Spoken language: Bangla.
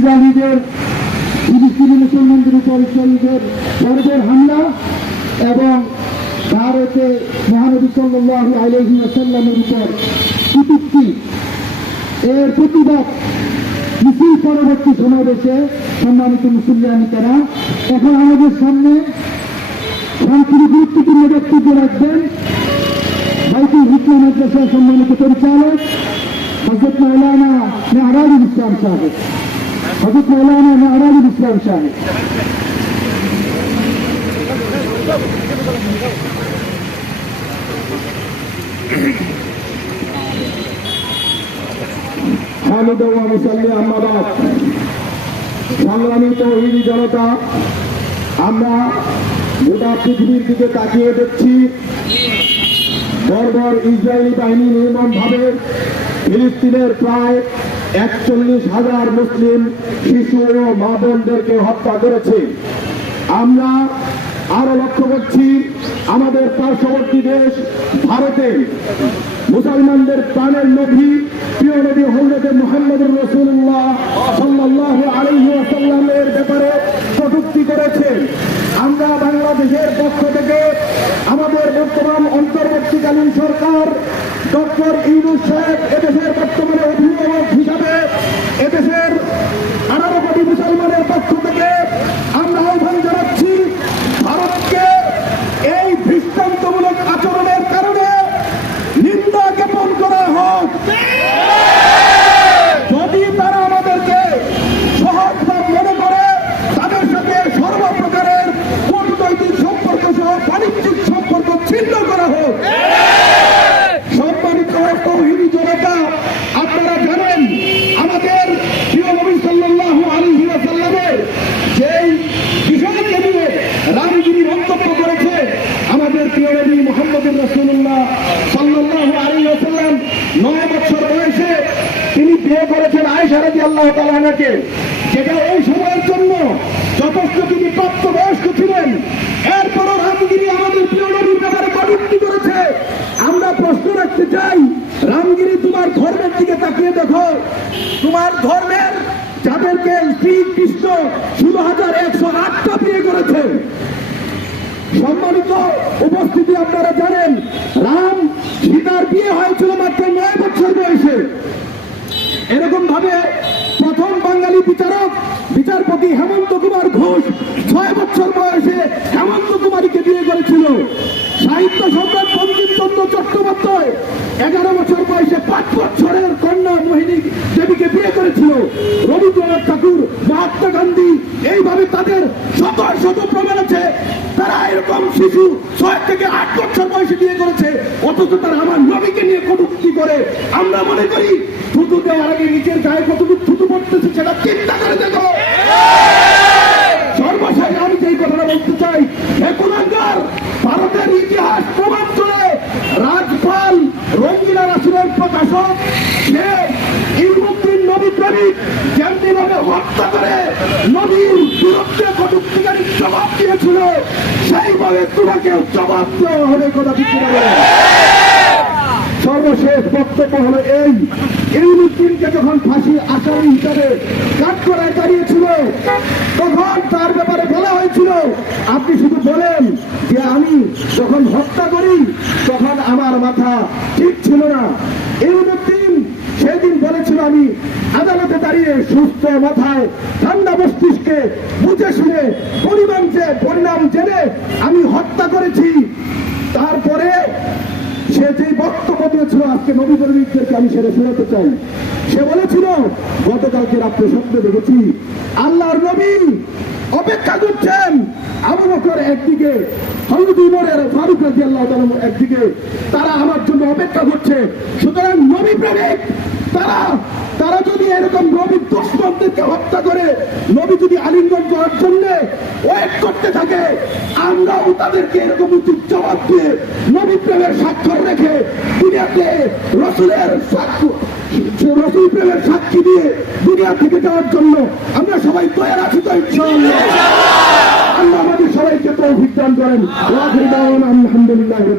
ইসরায়েলিদের ফিলিস্তিনি মুসলমানদের উপর ইসরায়েলিদের বর্বর হামলা এবং ভারতে মহানবী সাল্লাহ আলহি আসাল্লামের উপর কুটুক্তি এর প্রতিবাদ মিছিল পরবর্তী সমাবেশে সম্মানিত মুসলিয়ানিকেরা এখন আমাদের সামনে শান্তির গুরুত্বপূর্ণ বক্তব্য রাখবেন বাইতুল হিকমা মাদ্রাসার সম্মানিত পরিচালক হজরত মৌলানা মেহরাজুল ইসলাম সাহেব। হজরত মৌলানা মেহরাজুল ইসলাম সাহেব হামিদ মুসাল্লি আহমদাবাদ সংগ্রামী তহিদি জনতা আমরা গোটা পৃথিবীর দিকে তাকিয়ে দেখছি। বর্বর ইসরায়েলি বাহিনী নির্মমভাবে ফিলিস্তিনের প্রায় একচল্লিশ হাজার মুসলিম শিশু ও মা বোনদেরকে হত্যা করেছে। আমরা আরও লক্ষ্য করছি, আমাদের পার্শ্ববর্তী দেশ ভারতে মুসলমানদের প্রাণের নবী, প্রিয় নবী হজরতে মোহাম্মদ রসুল্লাহ সাল্লাহ ব্যাপারে কটুক্তি করেছে। আমরা বাংলাদেশের পক্ষ থেকে আমাদের বর্তমান অন্তর্বর্তীকালীন সরকার ডক্টর ইউনুস সাহেব এদেশের বর্তমানে এদেশের আঠারো কোটি মুসলমানের পক্ষ থেকে আমরা আহ্বান জানাচ্ছি ভারতকে এই দৃষ্টান্তমূলক আচরণের কারণে নিন্দা জ্ঞাপন করা হোক যদি তারা আমাদেরকে সহজ ভাব মনে করে তাদের সাথে সর্বপ্রকারের কূটনৈতিক সম্পর্ক সহ বাণিজ্যিক সম্পর্ক ছিন্ন করা হোক সম্মানিত তৌহিদি জনতা আপনারা জানেন আমাদের প্রিয় নবী সাল্লাল্লাহু আলাইহি ওয়াসাল্লামের যেই বিষয়কে নিয়ে রামগিরি মন্তব্য করেছে আমাদের প্রিয় নবী মুহাম্মদুর রাসূলুল্লাহ সাল্লাল্লাহু আলাইহি ওয়াসাল্লাম নয় বছর বয়সে তিনি বিয়ে করেছেন আয়েশা রাদিয়াল্লাহু তাআলা আনহাকে, যেটা এই সময়ের জন্য যথেষ্ট তিনি প্রাপ্তবয়স্ক ছিলেন। এরপরও রামগিরি আমাদের প্রিয় ব্যাপারে কটূক্তি করেছে। আমরা প্রশ্ন রাখতে চাই, রামগিরি তোমার ধর্মের দিকে তাকিয়ে দেখো। তোমার ধর্মের যাদেরকে শ্রীকৃষ্ণ ষোলো হাজার একশো আটটা বিয়ে করেছে। সম্মানিত উপস্থিতি আপনারা জানেন, রাম সীতার বিয়ে হয়েছিল মাত্র নয় বছর বয়সে। এরকম ভাবে প্রথম বাঙালি বিচারক, বিচারপতি হেমন্ত কুমার ঘোষ ছয় বছর বয়সে হেমন্ত কুমারীকে বিয়ে করেছিল। সাহিত্য সম্রাট বঙ্কিমচন্দ্র চট্টোপাধ্যায় এগারো বছর বয়সে পাঁচ বছরের কন্যা মোহিনী দেবীকে বিয়ে করেছিল। রবীন্দ্রনাথ ঠাকুর, মহাত্মা গান্ধী, এইভাবে তাদের শত শত প্রমাণ এরকম শিশু ছয় থেকে আট বছর বয়সে বিয়ে করেছে, অথচ তারা আমার নবীকে নিয়ে কটুক্তি করে। আমরা মনে করি, থুতু দেওয়ার আগে নিজের গায়ে কতটুকু থুতু পড়তেছে সেটা চিন্তা করে দেখো। সর্বশেষ আমি যেই কথাটা বলতে চাই ভারতের ইতিহাস প্রমাণ করে রাজপাল রঙ্গিলা রাসুলের প্রকাশক, সে ইউরোপিয়ান নবী প্রেমিক। যেমনি ভাবে হত্যা করে কটুক্তিকারী জবাব দিয়েছিল, সেইভাবে তোমাকে জবাব দেওয়া হবে কথা সর্বশেষ বক্তব্য হলো এই ইউনুদ্দিনকে যখন ফাঁসি আসামি হিসাবে কাঠগড়ায় দাঁড়িয়েছিল, তখন তার ব্যাপারে বলা হয়েছিল, আপনি শুধু বলেন যে আমি যখন হত্যা করি, তখন আমার মাথা ঠিক ছিল না। ইউনুদ্দিন সেদিন বলেছিল আমি আদালতে সুস্থ মাথায় ঠান্ডা মস্তিষ্কে বুঝে শুনে পরিমাণ যে পরিণাম জেনে আমি হত্যা করেছি, তারপরে সে যে বক্তব্য দিয়েছিল আজকে নবী কর্মীদেরকে আমি সেটা শোনাতে চাই। সে বলেছিল, গতকালকে রাত্রে স্বপ্নে দেখেছি আল্লাহর নবী অপেক্ষা করছেন আবু বকর একদিকে একদিকে। তারা আমার জন্য অপেক্ষা করছে। সুতরাং নবী প্রেমিক, তারা তারা যদি এরকম নবীর দুশ্মনদেরকে হত্যা করে, নবী যদি আলিঙ্গন করার জন্য ওয়েট করতে থাকে, আমরাও তাদেরকে এরকম উচিত জবাব দিয়ে নবী প্রেমের স্বাক্ষর রেখে দুনিয়াতে রসুলের সাক্ষ্য রসুল প্রেমের সাক্ষী দিয়ে দুনিয়া থেকে যাওয়ার জন্য আমরা সবাই তৈরি আছি তো আল্লাহ আমাদের সবাইকে তৌফিক দান করেন। আলহামদুলিল্লাহি